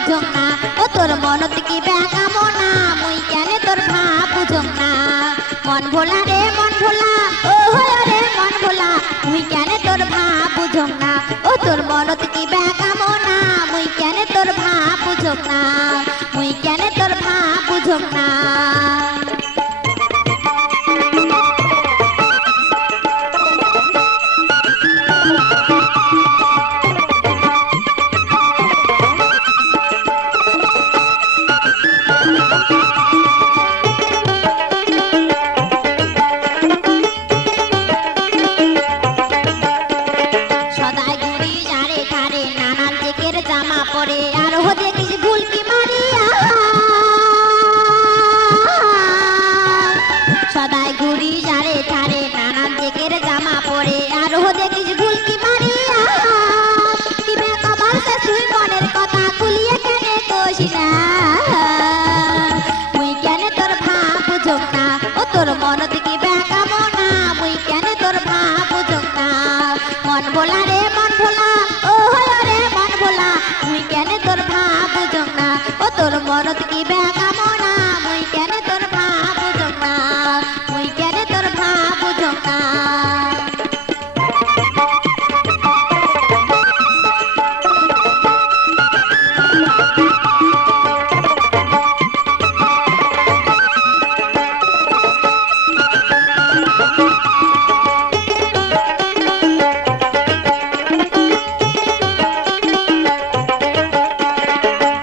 বুঝং না ও তোর মনত কি বেকামো না মুই কেনে তোর ভাব বুঝং না মন ভোলা রে মন ভোলা ও হয় রে মন ভোলা মুই কেনে তোর ভাব বুঝং না ও তোর মনত কি বেকামো না মুই কেনে তোর ভাব বুঝং না মুই কেনে তোর ভাব বুঝং না সদাই ঘুরি যারে ধারে নানান দিকের জামা পরে আর হো দেখিস ভুলকি মারিয়া সদাই ঘুরি যারে ধারে নানান দিকের জামা পরে আর হো দেখিস ভুলকি মারিয়া কি বেকাবার সে তুই মনের কথা খুলিয়ে কেনে কইস না মুই কেনে তোর ভাব বুঝং না ও তোর মনত কি বেকামো না মুই কেনে তোর ভাব বুঝং না মন ভোলা রে মন ভোলা ও হয় রে মন ভোলা মুই কেনে তোর ভাব বুঝং না ও তোর মনত কি বেকামো না মুই কেনে তোর ভাব বুঝং না মুই কেনে তোর ভাব বুঝং না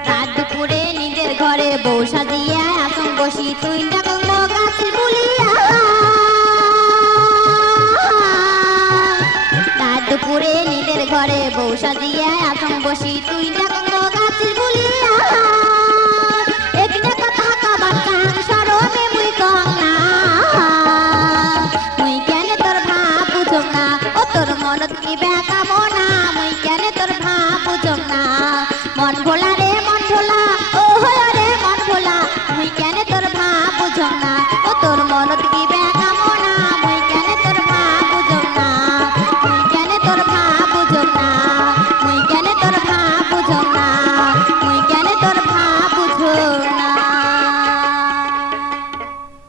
রাত দুপুরে নিজের ঘরে বউ সাজিয়া আসন বসি তুই ডাকং গাছের বুলিয়া রাত দুপুরে নিজের ঘরে বউ সাজিয়া আসন বসি তুই ডাকং গাছের বুলিয়া একটা কথা কবার চান সরমে মুই কং না মুই কেনে তোর ভাব বুঝং না ও তোর মনত কি বেকামো না মুই কেনে তোর ভাব বুঝং না মন ভোলা রে মন ভোলা ও হয় রে মন ভোলা মুই কেনে